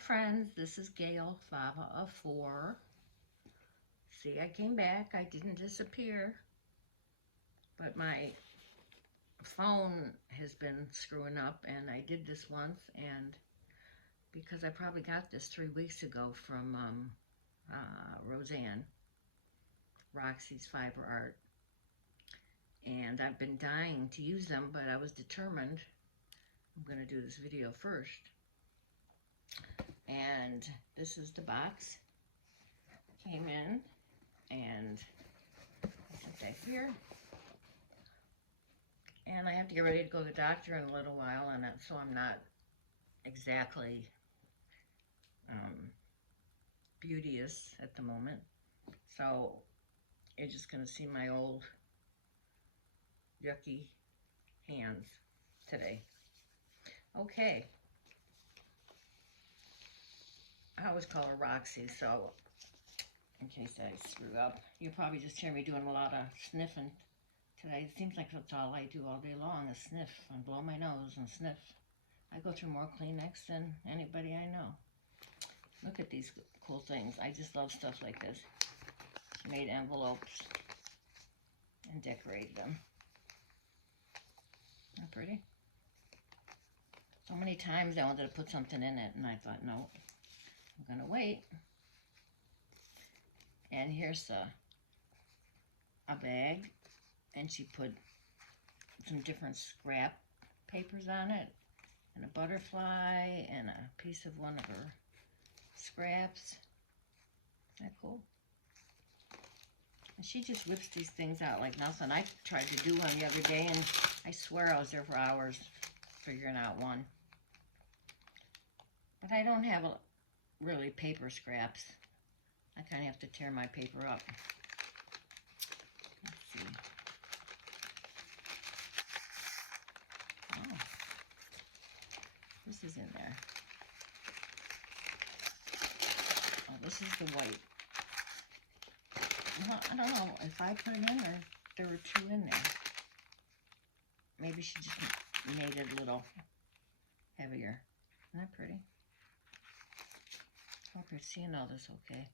friends, this is Gail, Fava of 4. See, I came back. I didn't disappear. But my phone has been screwing up, and I did this once, and because I probably got this 3 weeks ago from Roseanne, Roxy'sFiberArt, and I've been dying to use them, but I was determined I'm going to do this video first. And this is the box. Came in, and put that here. And I have to get ready to go to the doctor in a little while, and so I'm not exactly beauteous at the moment. So you're just going to see my old yucky hands today. Okay. I always call her Roxy, so in case I screw up, you'll probably just hear me doing a lot of sniffing today. It seems like that's all I do all day long is sniff and blow my nose and sniff. I go through more Kleenex than anybody I know. Look at these cool things. I just love stuff like this. Made envelopes and decorated them. Isn't that pretty? So many times I wanted to put something in it, and I thought, no, I'm going to wait. And here's a bag, and she put some different scrap papers on it, and a butterfly, and a piece of one of her scraps. Isn't that cool? And she just whips these things out like nothing. I tried to do one the other day, and I swear I was there for hours figuring out one. But I don't have really paper scraps. I kind of have to tear my paper up. Let's see. Oh, this is in there. Oh, this is the white. Well, I don't know if I put it in or there were 2 in there. Maybe she just made it a little heavier. Isn't that pretty? Hope you're seeing all this okay.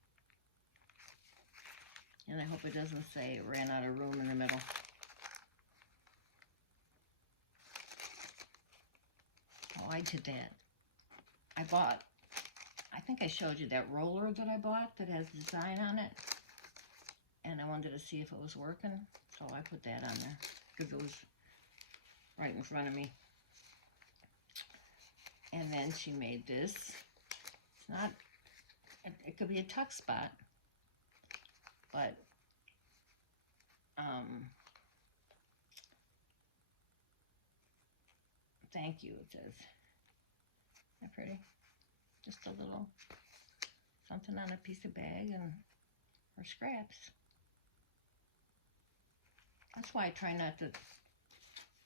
And I hope it doesn't say it ran out of room in the middle. Oh, I did that. I think I showed you that roller that I bought that has design on it. And I wanted to see if it was working. So I put that on there because it was right in front of me. And then she made this. It's not, it could be a tuck spot. But, thank you, it says. Isn't that pretty? Just a little something on a piece of bag and her scraps. That's why I try not to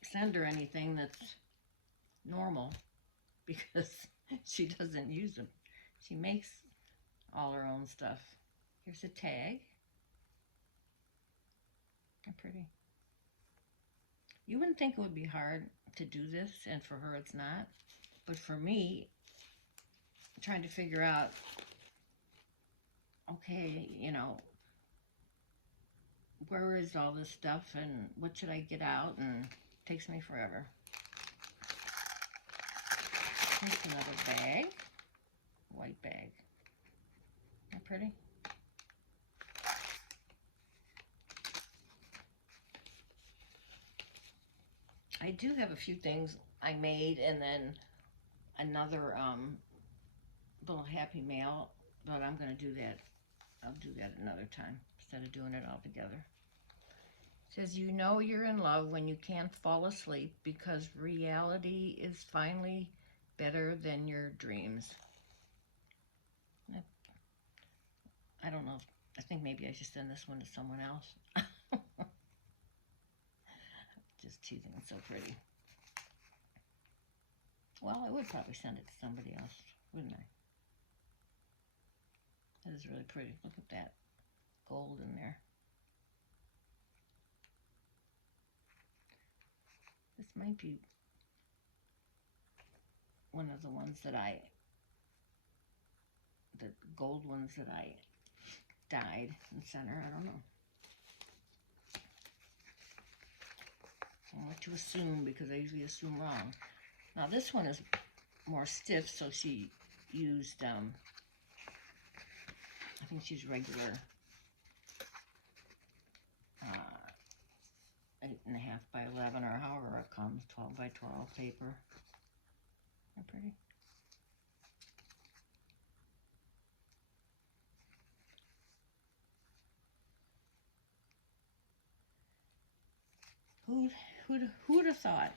send her anything that's normal, because she doesn't use them. She makes all her own stuff. Here's a tag. How pretty. You wouldn't think it would be hard to do this, and for her it's not. But for me, trying to figure out, okay, you know, where is all this stuff and what should I get out, and it takes me forever. Here's another bag, white bag. Isn't that pretty? I do have a few things I made, and then another little happy mail, but I'm going to do that. I'll do that another time instead of doing it all together. It says, you know you're in love when you can't fall asleep because reality is finally better than your dreams. I don't know. I think maybe I should send this one to someone else. Just teasing, it's so pretty. Well, I would probably send it to somebody else, wouldn't I? That is really pretty. Look at that gold in there. This might be one of the ones that I the gold ones that I dyed in center. I don't know. I don't like to assume because I usually assume wrong. Now this one is more stiff, so she used, I think she's regular 8.5 by 11 or however it comes, 12 by 12 paper. They're pretty. Who'd have thought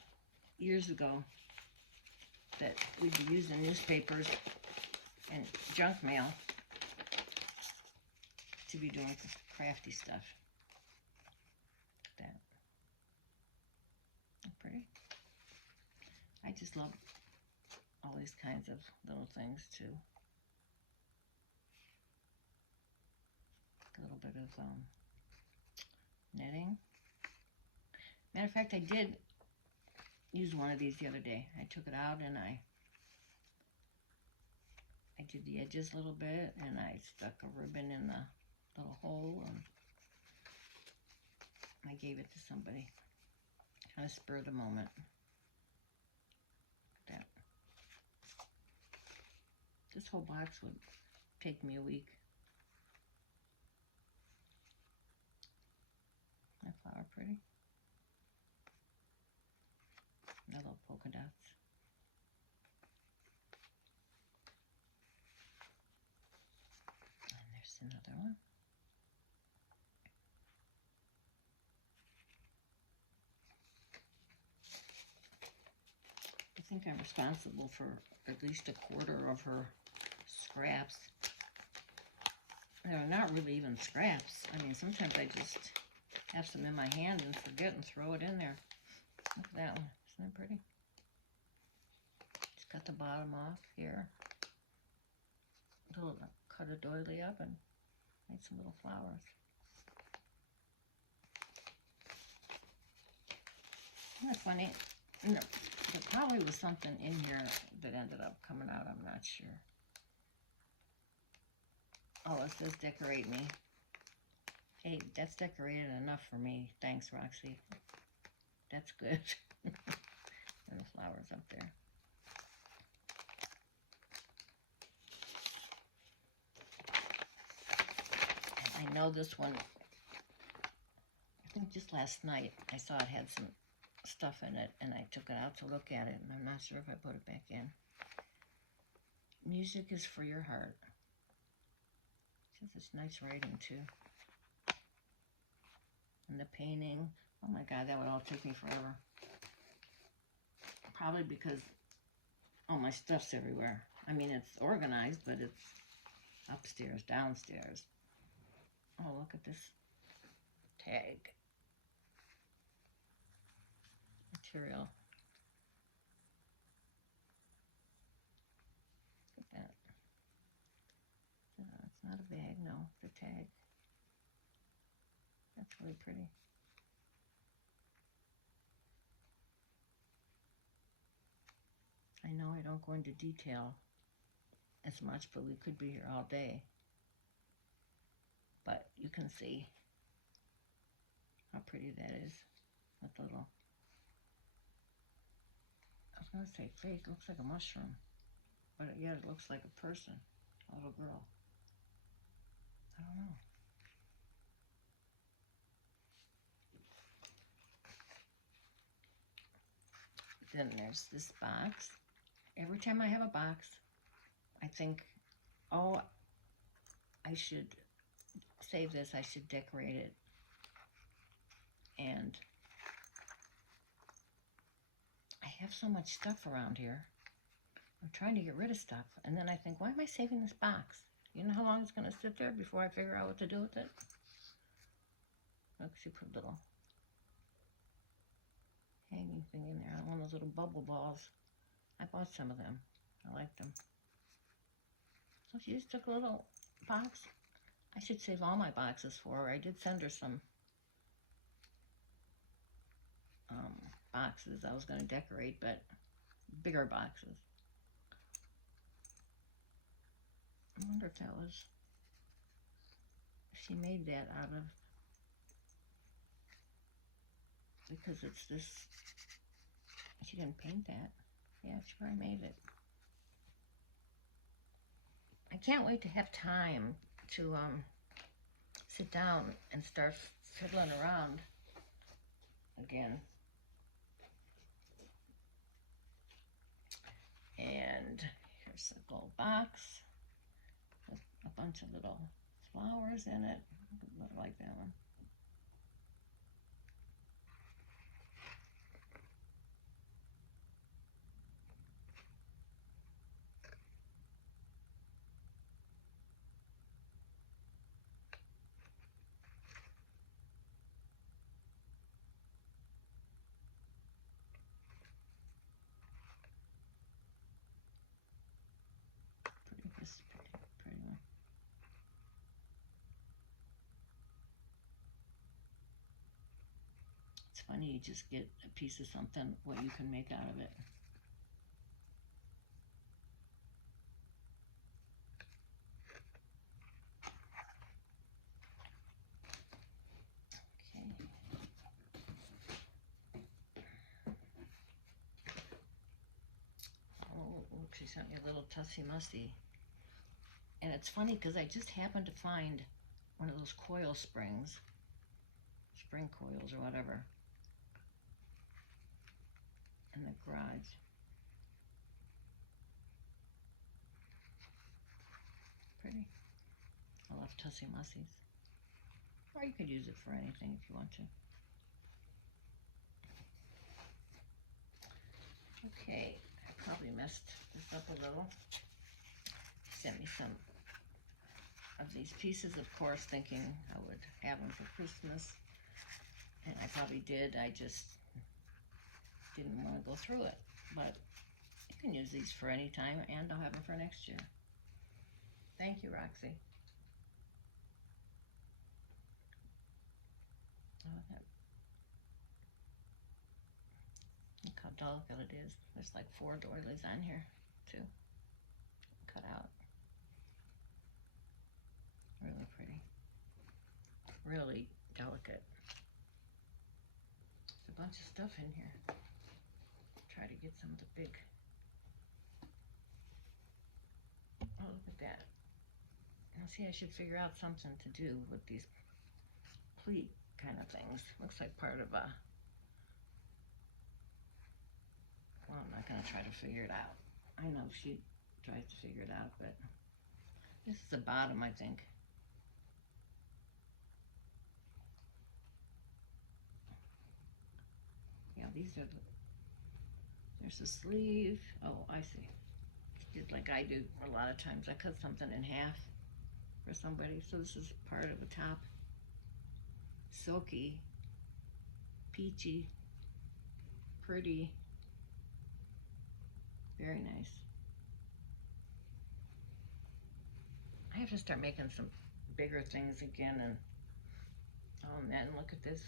years ago that we'd be using newspapers and junk mail to be doing crafty stuff. That. Pretty. I just love all these kinds of little things too. A little bit of knitting. Matter of fact, I did use one of these the other day. I took it out and I did the edges a little bit, and I stuck a ribbon in the little hole, and I gave it to somebody. Kind of spur of the moment. That. This whole box would take me a week. That flower pretty. The little polka dots. And there's another one. I think I'm responsible for at least a quarter of her scraps. They're not really even scraps. I mean, sometimes I just have some in my hand and forget and throw it in there. Look at that one. Isn't that pretty? Just cut the bottom off here. Cut a doily up and made some little flowers. Isn't that funny? No, there probably was something in here that ended up coming out. I'm not sure. Oh, it says decorate me. Hey, that's decorated enough for me. Thanks, Roxy. That's good. Little flowers up there. And I know this one, I think just last night I saw it had some stuff in it, and I took it out to look at it, and I'm not sure if I put it back in. Music is for your heart. It's nice writing too. And the painting, oh my God, that would all take me forever. Probably because all my stuff's everywhere. I mean, it's organized, but it's upstairs, downstairs. Oh, look at this tag. Material. Look at that. It's not a bag, no, it's a tag. That's really pretty. I know I don't go into detail as much, but we could be here all day. But you can see how pretty that is with the little, I was going to say fake, looks like a mushroom. But yet it looks like a person, a little girl. I don't know. Then there's this box. Every time I have a box, I think, oh, I should save this, I should decorate it. And I have so much stuff around here. I'm trying to get rid of stuff. And then I think, why am I saving this box? You know how long it's going to sit there before I figure out what to do with it? Look, she put a little hanging thing in there. One of those little bubble balls. I bought some of them. I like them. So she just took a little box. I should save all my boxes for her. I did send her some boxes I was going to decorate, but bigger boxes. wonder if that was, if she made that out of, because it's this, she didn't paint that. Yeah, she probably made it. I can't wait to have time to sit down and start fiddling around again. And here's a gold box with a bunch of little flowers in it. I like that one. This is pretty one. It's funny, you just get a piece of something, what you can make out of it. Okay. Oh, look, she sent me a little tussy mussy. And it's funny because I just happened to find one of those coil springs, spring coils or whatever, in the garage. Pretty. I love tussy mussies. Or you could use it for anything if you want to. Okay, I probably messed this up a little. She sent me some of these pieces, of course, thinking I would have them for Christmas. And I probably did, I just didn't want to go through it. But you can use these for any time, and I'll have them for next year. Thank you, Roxy. Oh, look how delicate it is. There's like 4 doilies on here, too. Cut out. Really pretty. Really delicate. There's a bunch of stuff in here. Try to get some of the big. Oh, look at that. Now see, I should figure out something to do with these pleat kind of things. Looks like part of a, well, I'm not going to try to figure it out. I know she tries to figure it out, but this is the bottom, I think. Yeah, these are the, there's the sleeve. Oh, I see. Just like I do a lot of times. I cut something in half for somebody. So this is part of the top. Silky, peachy, pretty, very nice. I have to start making some bigger things again. And oh man, look at this.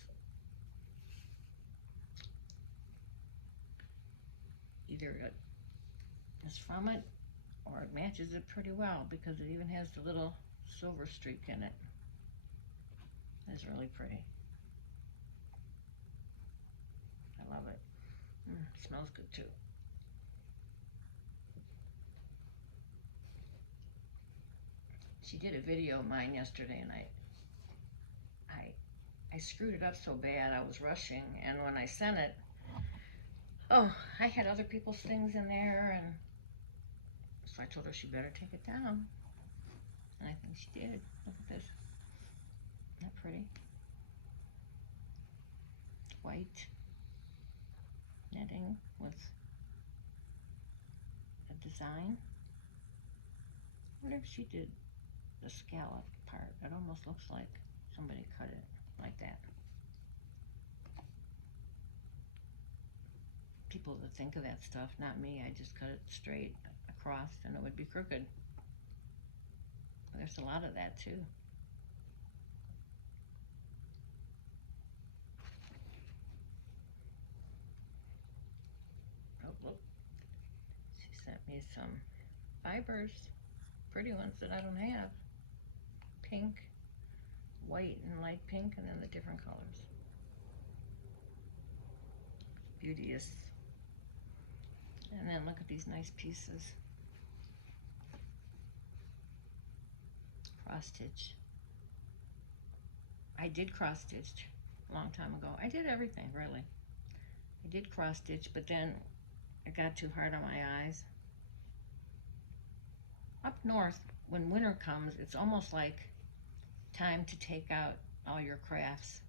Either it's from it or it matches it pretty well, because it even has the little silver streak in it. It's really pretty. I love it. It smells good too. She did a video of mine yesterday, and I screwed it up so bad. I was rushing, and when I sent it, oh, I had other people's things in there, and so I told her she better take it down. And I think she did. Look at this. Isn't that pretty? White netting with a design. I wonder if she did the scallop part. It almost looks like somebody cut it like that. People that think of that stuff, not me. I just cut it straight across and it would be crooked. But there's a lot of that too. Oh, look. She sent me some fibers pretty ones that I don't have. Pink, white, and light pink, and then the different colors. Beauteous. And then look at these nice pieces. Cross stitch. I did cross stitch a long time ago. I did everything, really. I did cross stitch, but then it got too hard on my eyes. Up north, when winter comes, it's almost like time to take out all your crafts.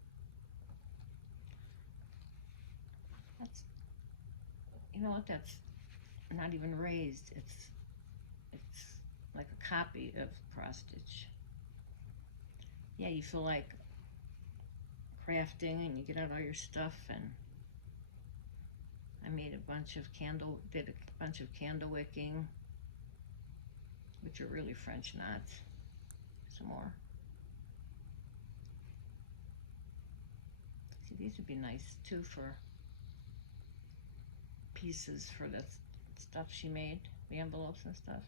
That's, you know what, that's not even raised. It's like a copy of cross stitch. Yeah, you feel like crafting and you get out all your stuff, and I made a bunch of did a bunch of candle wicking, which are really French knots. Some more. See, these would be nice too for pieces for the stuff she made, the envelopes and stuff.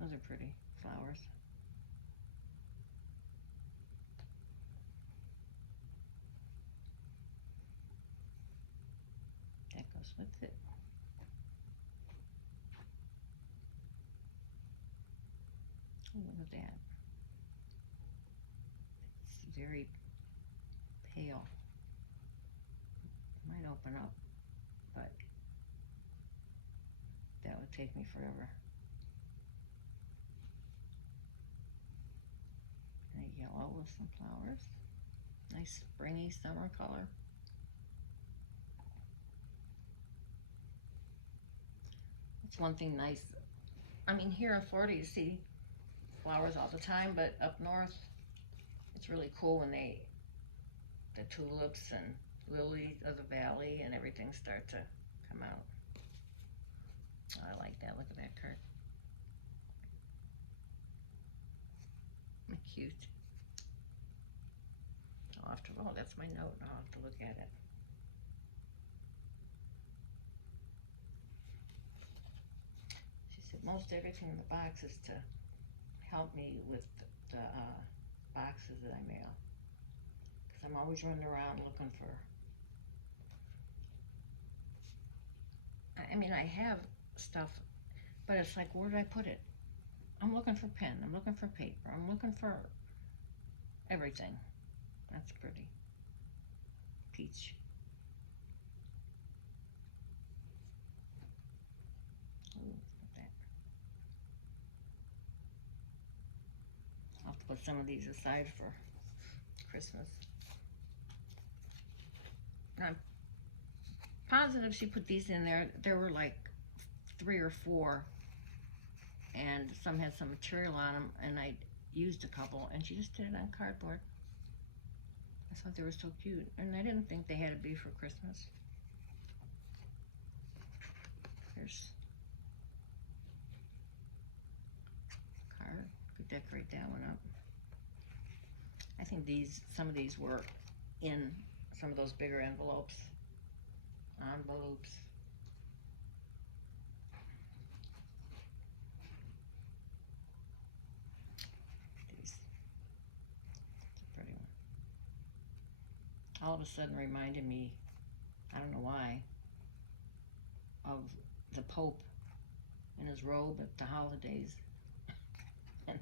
Those are pretty flowers. That goes with it. Oh, look at that. It's very pale. Might open up, but that would take me forever. And a yellow with some flowers. Nice springy summer color. That's one thing nice. I mean, here in Florida you see flowers all the time, but up north it's really cool when the tulips and lilies of the valley and everything start to come out. Oh, I like that. Look at that, Kurt. Cute. Oh, that's my note. I'll have to look at it. She said most everything in the box is to help me with the boxes that I mail. Because I'm always running around looking for... I mean, I have stuff, but it's like, where did I put it? I'm looking for pen. I'm looking for paper. I'm looking for everything. That's pretty. Peach. Ooh, look at that. I'll have to put some of these aside for Christmas. I'm positive she put these in there. There were like 3 or 4, and some had some material on them, and I used a couple, and she just did it on cardboard. I thought they were so cute, and I didn't think they had to be for Christmas. Here's a card. Could decorate that one up. I think some of these were in some of those bigger envelopes. Envelopes. These. It's a pretty one. All of a sudden reminded me, I don't know why, of the Pope in his robe at the holidays. And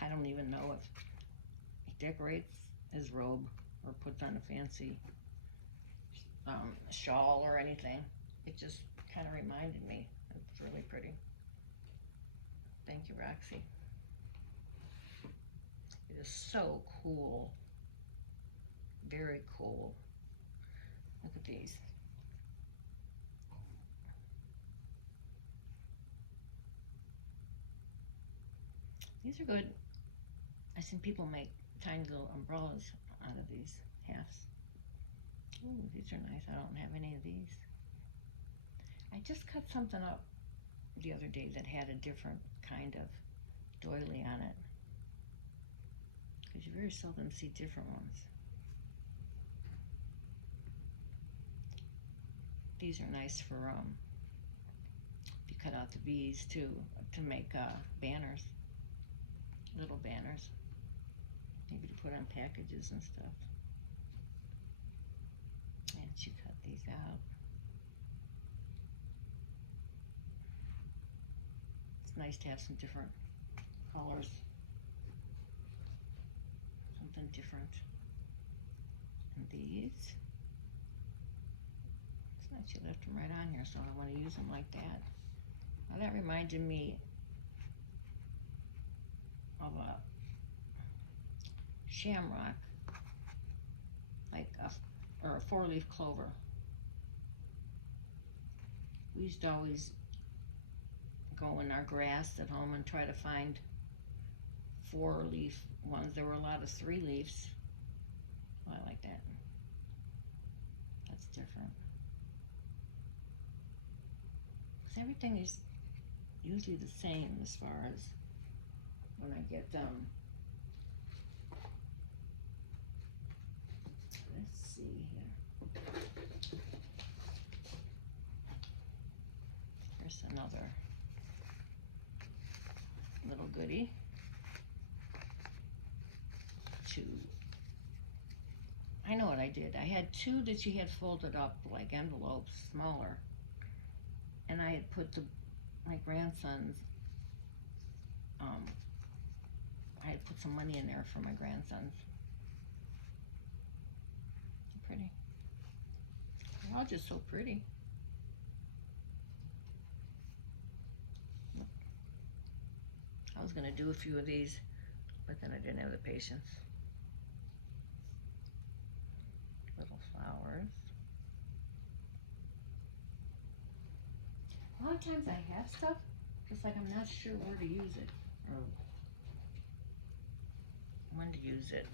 I don't even know if he decorates his robe or puts on a fancy shawl or anything. It just kind of reminded me. It's really pretty. Thank you, Roxy. It is so cool. Very cool. Look at these. These are good. I've seen people make tiny little umbrellas out of these halves. Ooh, these are nice. I don't have any of these. I just cut something up the other day that had a different kind of doily on it, because you very seldom see different ones. These are nice for if you cut out the bees too to make banners, little banners, maybe to put on packages and stuff. And she cut these out. It's nice to have some different colors, something different. And these, it's not, she left them right on here, so I want to use them like that. Now that reminded me of a shamrock, like or a four-leaf clover. We used to always go in our grass at home and try to find four-leaf ones. There were a lot of three leaves. Oh, I like that. That's different. Because everything is usually the same as far as when I get let's see here. Here's another little goodie. I know what I did. I had two that she had folded up like envelopes, smaller, and I had put my grandson's. I had put some money in there for my grandsons. Pretty. They're all just so pretty. Look. I was gonna do a few of these, but then I didn't have the patience. Little flowers. A lot of times I have stuff, just like I'm not sure where to use it or when to use it.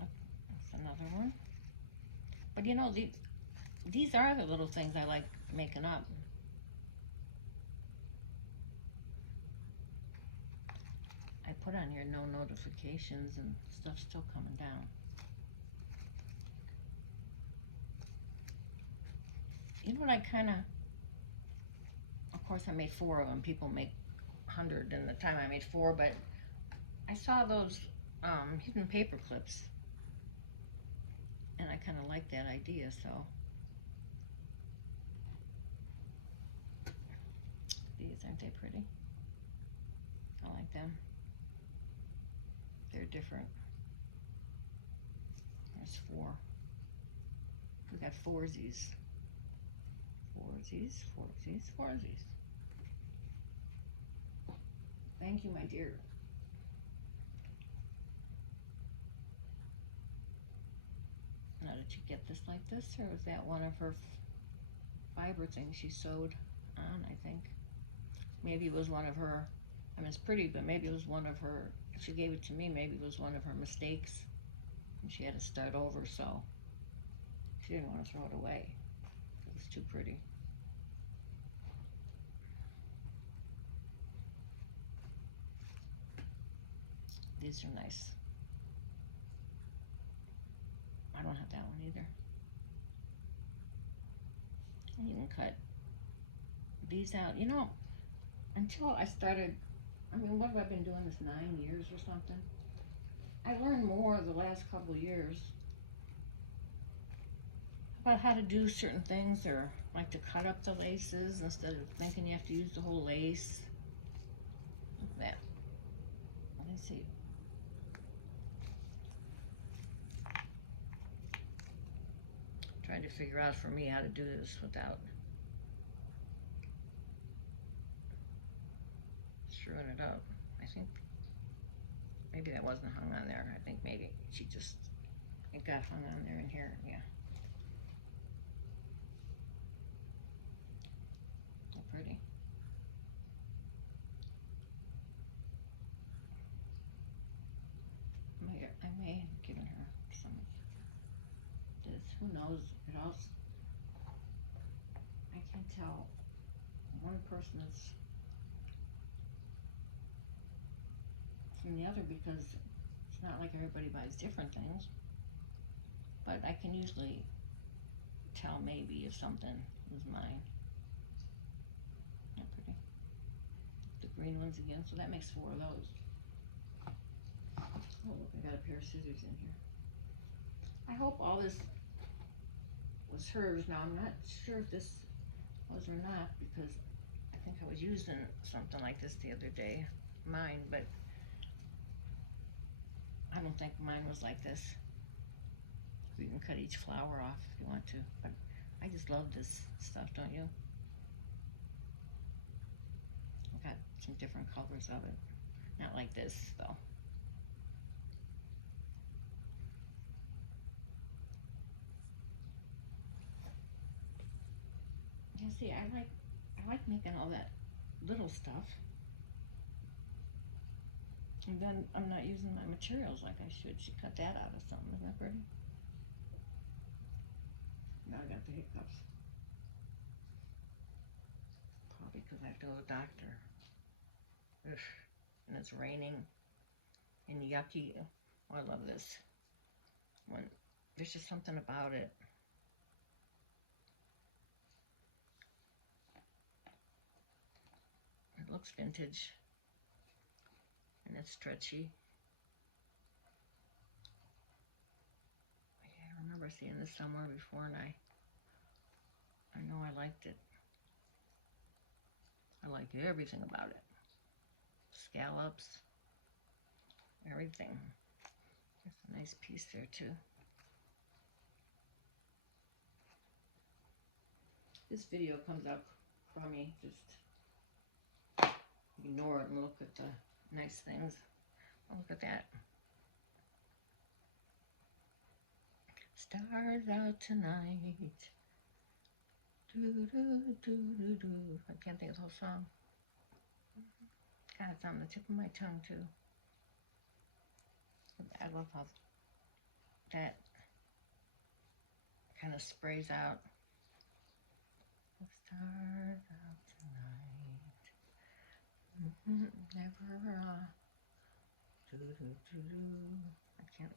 Oh, that's another one. But you know, these are the little things I like making up. I put on here no notifications and stuff's still coming down. You know what I kind of course I made 4 of them. People make 100 in the time I made 4, but I saw those hidden paper clips and I kind of like that idea, so these, aren't they pretty? I like them. They're different. There's 4. We got foursies. Foursies, foursies, foursies. Thank you, my dear. Now, did you get this like this, or was that one of her fiber things she sewed on, I think? Maybe it was one of her, I mean, it's pretty, but maybe it was one of her, if she gave it to me, maybe it was one of her mistakes. And she had to start over, so she didn't want to throw it away. It was too pretty. These are nice. I don't have that one either. And you can cut these out. You know, until I started, I mean, what have I been doing this 9 years or something? I learned more the last couple years about how to do certain things, or like to cut up the laces instead of thinking you have to use the whole lace. Look at that. Let me see. Trying to figure out for me how to do this without screwing it up. I think maybe that wasn't hung on there. I think maybe she just, it got hung on there in here, yeah. So pretty. I may have given her some of this. Who knows? It also, I can tell one person is from the other because it's not like everybody buys different things. But I can usually tell maybe if something is mine. Not pretty. green ones again, so that makes 4 of those. Oh, look, I got a pair of scissors in here. I hope all this was hers. Now, I'm not sure if this was or not, because I think I was using something like this the other day, mine, but I don't think mine was like this. You can cut each flower off if you want to, but I just love this stuff, don't you? I've got some different colors of it. Not like this, though. You see, I like making all that little stuff. And then I'm not using my materials like I should. She cut that out of something. Isn't that pretty? Now I got the hiccups. Probably because I have to go to the doctor. Ugh. And it's raining and yucky. Oh, I love this. When there's just something about it. It looks vintage. And it's stretchy. Yeah, I remember seeing this somewhere before, and I know I liked it. I like everything about it. Scallops, everything. There's a nice piece there too. This video comes up crummy. Just ignore it and look at the nice things. Oh, look at that. Stars out tonight. Do, do, do, do, do. I can't think of the whole song. God, it's on the tip of my tongue too. I love how that kind of sprays out. The stars out tonight. Never do, do, do, do. I can't,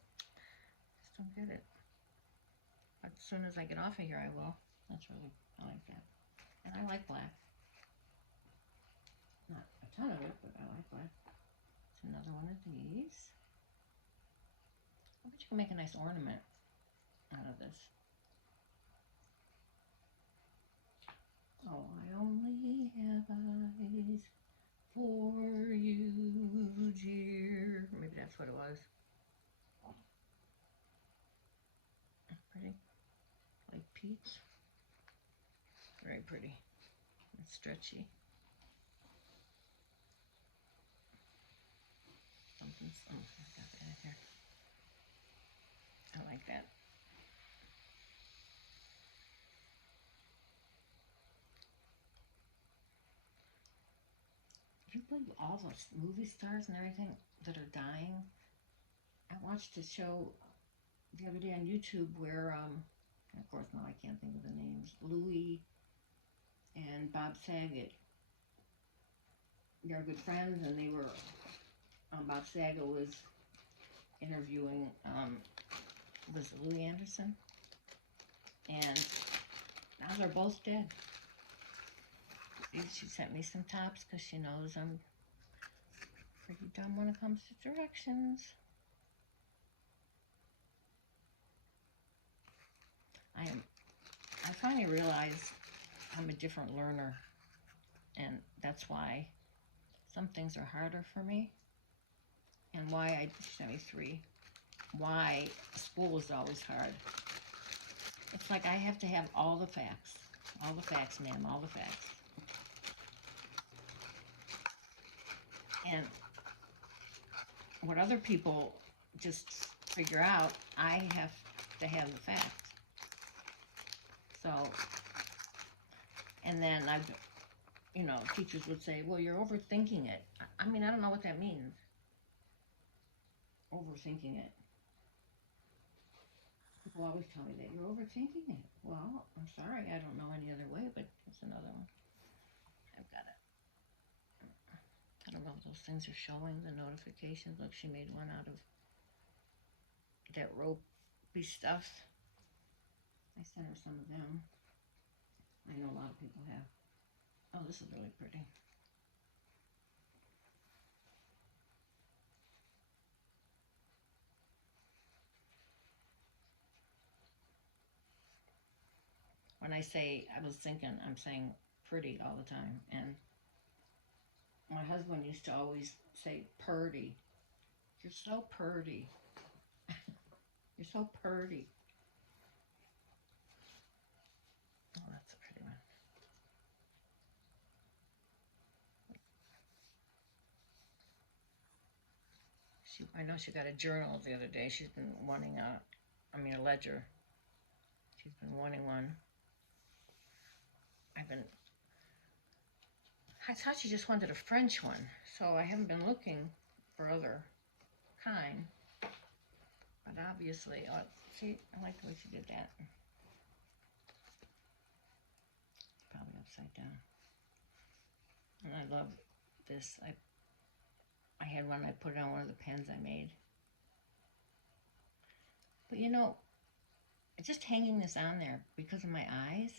just don't get it. But as soon as I get off of here, I will. That's really, I like that. And I like black. Not a ton of it, but I like black. It's another one of these. I bet you can make a nice ornament out of this. Oh, I only have eyes for you, dear. Maybe that's what it was. Pretty. Like peach. Very pretty. It's stretchy. Something, oh, I got that in here. I like that. Can you believe all those movie stars and everything that are dying? I watched a show the other day on YouTube where, of course now I can't think of the names, Louis and Bob Saget. They're good friends, and they were, Bob Saget was interviewing, was Louis Anderson, and now they're both dead. She sent me some tops because she knows I'm pretty dumb when it comes to directions. I finally realized I'm a different learner, and that's why some things are harder for me, and why she sent me 3. Why school is always hard. It's like I have to have all the facts. All the facts, ma'am, all the facts. And what other people just figure out, I have to have the facts. So, and then teachers would say, well, you're overthinking it. I mean, I don't know what that means. Overthinking it. People always tell me that, you're overthinking it. Well, I'm sorry, I don't know any other way, but it's another one. I've got it. I don't know if those things are showing, the notifications. Look, she made one out of that ropey stuff. I sent her some of them. I know a lot of people have. Oh, this is really pretty. when I say, I was thinking, I'm saying pretty all the time. And my husband used to always say purdy. You're so purdy. You're so purdy. Oh, that's a pretty one. I know she got a journal the other day. She's been wanting a ledger. She's been wanting one. I thought she just wanted a French one, so I haven't been looking for other kind. But obviously, see, I like the way she did that. Probably upside down. And I love this. I had one, I put it on one of the pens I made. But you know, just hanging this on there because of my eyes,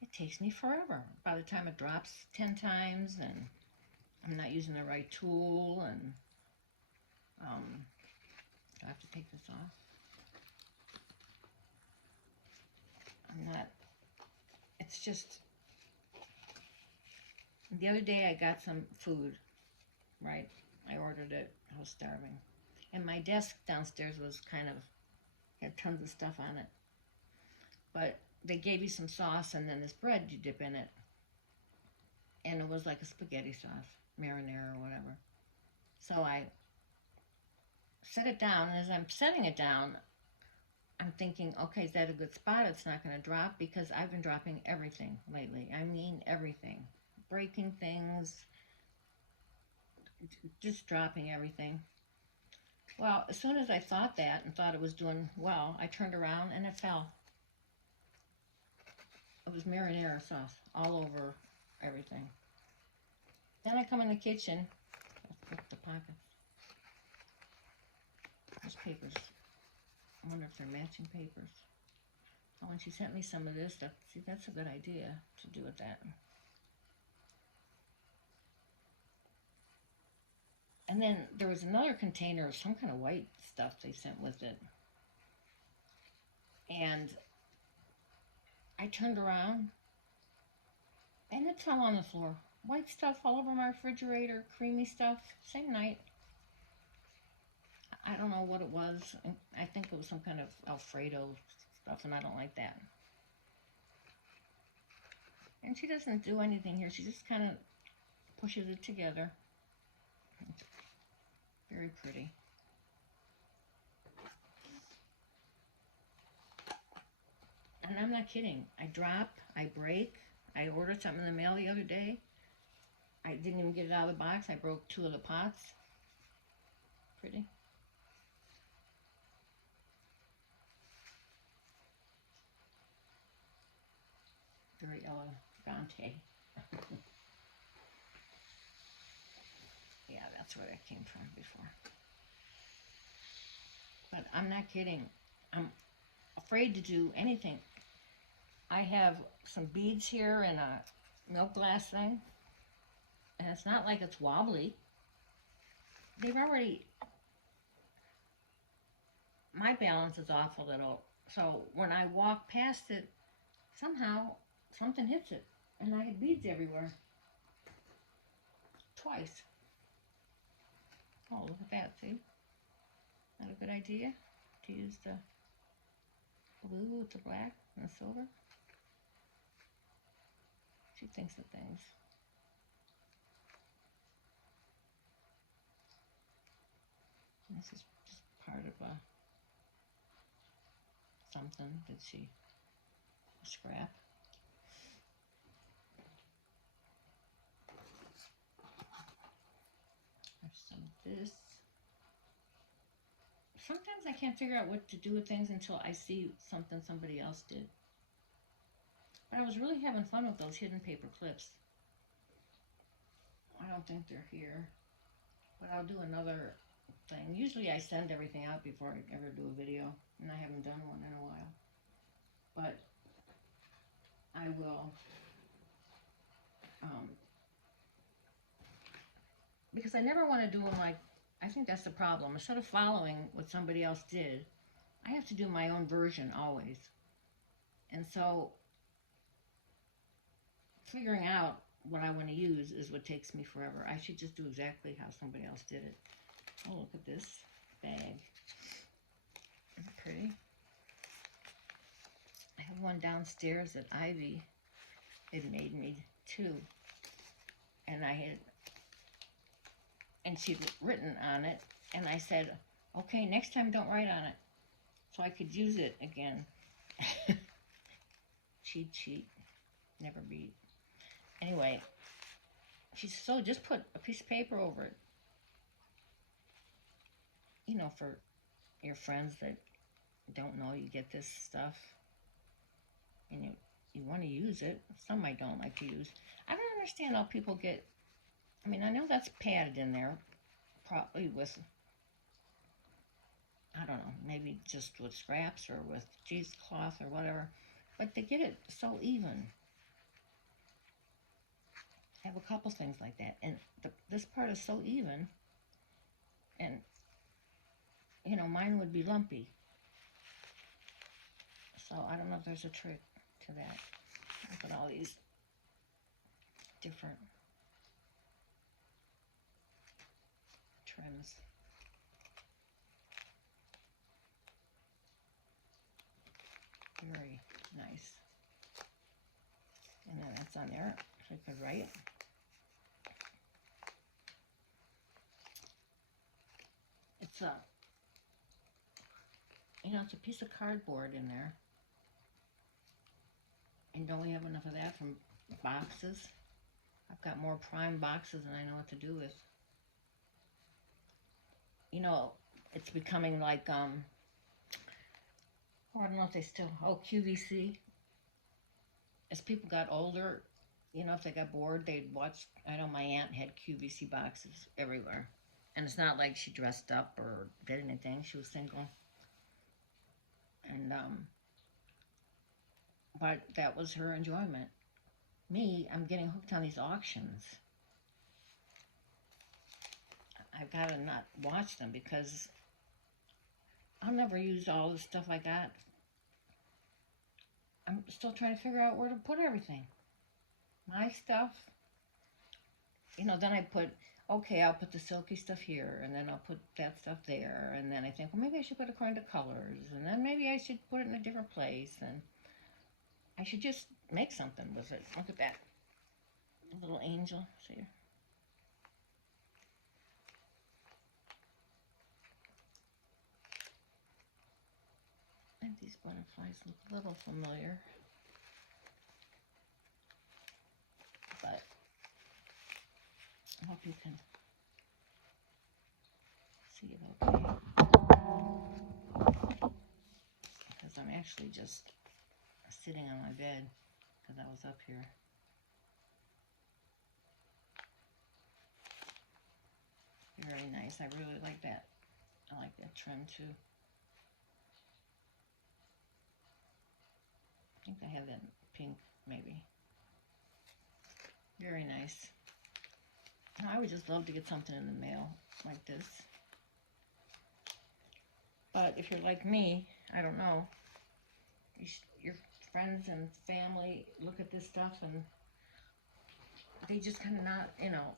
it takes me forever. By the time it drops 10 times and I'm not using the right tool, and do I have to take this off? I'm not, it's just, the other day I got some food, right? I ordered it, I was starving. And my desk downstairs was had tons of stuff on it. But they gave you some sauce and then this bread you dip in it. And it was like a spaghetti sauce, marinara or whatever. So I set it down, and as I'm setting it down, I'm thinking, okay, is that a good spot? It's not going to drop, because I've been dropping everything lately. I mean everything. Breaking things, just dropping everything. Well, as soon as I thought that and thought it was doing well, I turned around and it fell. It was marinara sauce all over everything. Then I come in the kitchen. Let's put the pockets. Those papers. I wonder if they're matching papers. Oh, and she sent me some of this stuff. See, that's a good idea to do with that. And then there was another container of some kind of white stuff they sent with it. And I turned around and it fell on the floor. White stuff all over my refrigerator, creamy stuff, same night. I don't know what it was. I think it was some kind of Alfredo stuff, and I don't like that. And she doesn't do anything here. She just kind of pushes it together. Very pretty. And I'm not kidding. I drop, I break. I ordered something in the mail the other day. I didn't even get it out of the box. I broke 2 of the pots. Pretty. Very elegante. Yeah, that's where that came from before. But I'm not kidding. I'm afraid to do anything. I have some beads here in a milk glass thing. And it's not like it's wobbly. They've already... My balance is off a little. So when I walk past it, somehow something hits it. And I had beads everywhere. Twice. Oh, look at that, see? Not a good idea to use the blue with the black and the silver. She thinks of things. This is just part of something that she scrap. There's some of this. Sometimes I can't figure out what to do with things until I see something somebody else did. But I was really having fun with those hidden paper clips. I don't think they're here, but I'll do another thing. Usually I send everything out before I ever do a video, and I haven't done one in a while. But I will, because I never want to do them like, I think that's the problem. Instead of following what somebody else did, I have to do my own version always. And so figuring out what I want to use is what takes me forever. I should just do exactly how somebody else did it. Oh, look at this bag. Isn't it pretty? I have one downstairs that Ivy had made me too. And she'd written on it, and I said, okay, next time don't write on it, so I could use it again. Cheat sheet, never beat. Anyway, she said, so just put a piece of paper over it. You know, for your friends that don't know you get this stuff, and you want to use it. Some I don't like to use. I don't understand how people get, I mean, I know that's padded in there, probably with, I don't know, maybe just with scraps or with cheesecloth or whatever, but they get it so even. I have a couple things like that, and this part is so even, and, you know, mine would be lumpy. So I don't know if there's a trick to that. Look at all these different trims. Very nice. And then that's on there, so I could write. It's a, you know, it's a piece of cardboard in there. And don't we have enough of that from boxes? I've got more prime boxes than I know what to do with. You know, it's becoming like, oh, I don't know if they still, QVC. As people got older, you know, if they got bored, they'd watch, I know my aunt had QVC boxes everywhere. And it's not like she dressed up or did anything. She was single. And, but that was her enjoyment. Me, I'm getting hooked on these auctions. I've got to not watch them because I'll never use all the stuff I got. I'm still trying to figure out where to put everything. My stuff, you know, then I put, okay, I'll put the silky stuff here, and then I'll put that stuff there, and then I think, well, maybe I should put it according to colors, and then maybe I should put it in a different place, and I should just make something with it. Look at that little angel. See? And these butterflies look a little familiar, but I hope you can see it okay. Because I'm actually just sitting on my bed because I was up here. Very nice. I really like that. I like that trim too. I think I have that pink, maybe. Very nice. I would just love to get something in the mail like this. But if you're like me, I don't know, your friends and family look at this stuff and they just kind of not, you know,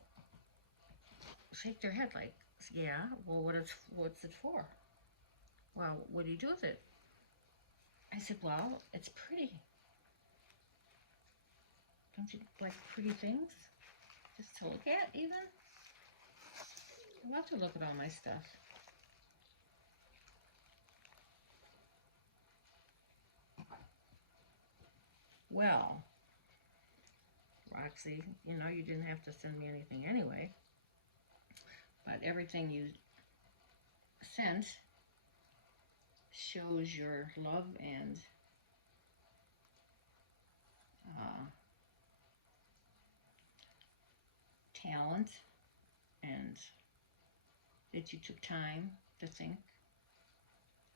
shake their head like, yeah, well, what's it for? Well, what do you do with it? I said, well, it's pretty. Don't you like pretty things? Just to look at, even? I love to look at all my stuff. Well, Roxy, you know, you didn't have to send me anything anyway. But everything you sent shows your love and talent, and that you took time to think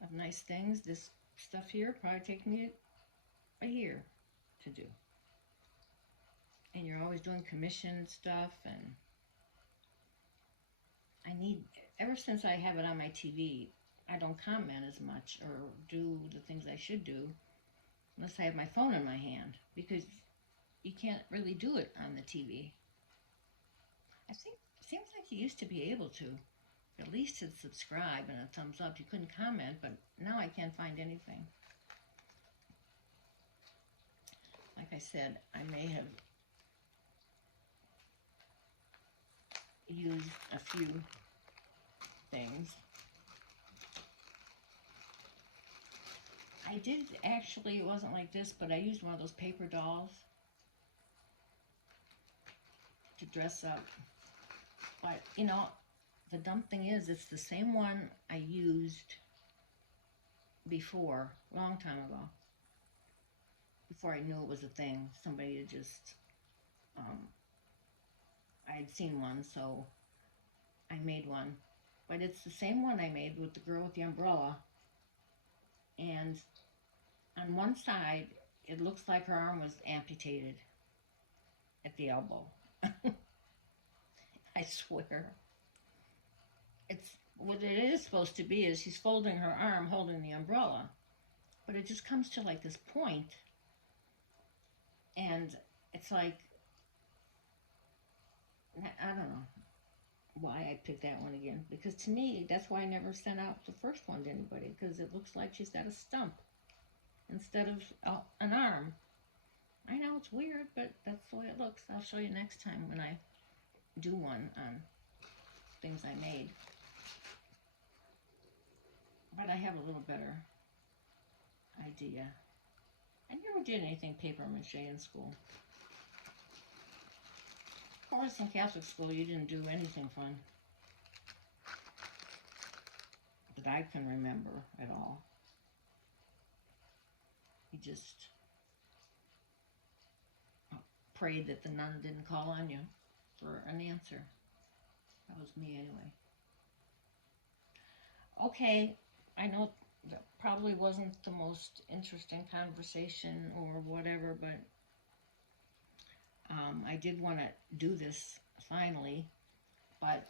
of nice things. This stuff here probably taking you a year to do. And you're always doing commissioned stuff, and I need, ever since I have it on my TV, I don't comment as much or do the things I should do unless I have my phone in my hand, because you can't really do it on the TV. I think it seems like you used to be able to. At least hit subscribe and a thumbs up. You couldn't comment, but now I can't find anything. Like I said, I may have used a few things. I did actually, it wasn't like this, but I used one of those paper dolls to dress up. But, you know, the dumb thing is, it's the same one I used before, a long time ago. Before I knew it was a thing. Somebody had just, I had seen one, so I made one. But it's the same one I made with the girl with the umbrella. And on one side, it looks like her arm was amputated at the elbow. I swear. It's what it is supposed to be is she's folding her arm holding the umbrella. But it just comes to like this point, and it's like, I don't know why I picked that one again, because to me, that's why I never sent out the first one to anybody, because it looks like she's got a stump instead of an arm. I know it's weird, but that's the way it looks. I'll show you next time when I do one on things I made. But I have a little better idea. I never did anything paper mache in school. Of course, in Catholic school, you didn't do anything fun that I can remember at all. You just prayed that the nun didn't call on you for an answer. That was me anyway. Okay, I know that probably wasn't the most interesting conversation or whatever, but I did want to do this finally, but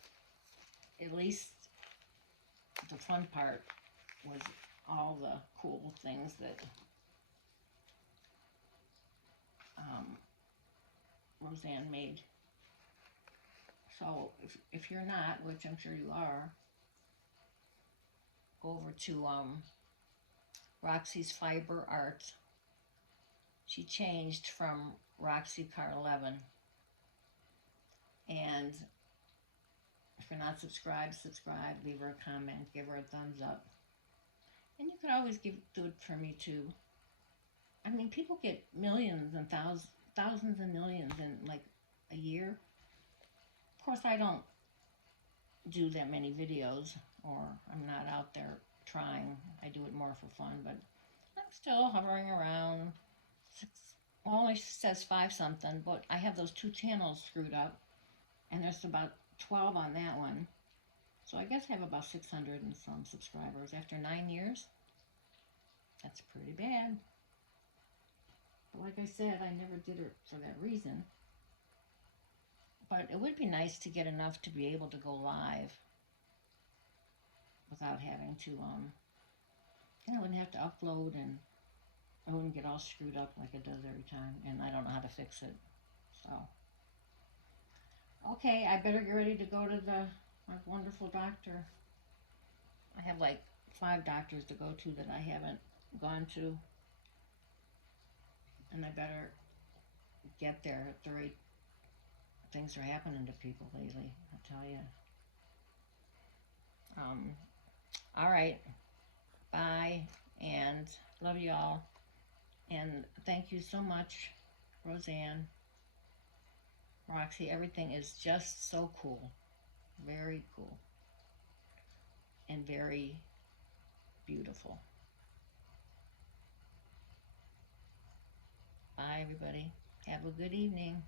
at least the fun part was all the cool things that Roseanne made. So if you're not, which I'm sure you are, go over to Roxy'sFiberArt. She changed from Roxy Car 11. And if you're not subscribed, subscribe, leave her a comment, give her a thumbs up. And you can always do it for me too. I mean, people get millions and thousands and millions in like a year. Of course, I don't do that many videos, or I'm not out there trying. I do it more for fun, but I'm still hovering around well, it says 5 something, but I have those 2 channels screwed up, and there's about 12 on that one. So I guess I have about 600 and some subscribers after 9 years. That's pretty bad. But like I said, I never did it for that reason. But it would be nice to get enough to be able to go live without having to, I wouldn't have to upload, and I wouldn't get all screwed up like it does every time, and I don't know how to fix it. So, okay, I better get ready to go to my wonderful doctor. I have like 5 doctors to go to that I haven't gone to, and I better get there at the rate things are happening to people lately, I'll tell you. All right, bye, and love you all, and thank you so much, Roseanne, Roxy. Everything is just so cool, very cool, and very beautiful. Bye, everybody. Have a good evening.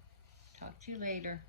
Talk to you later.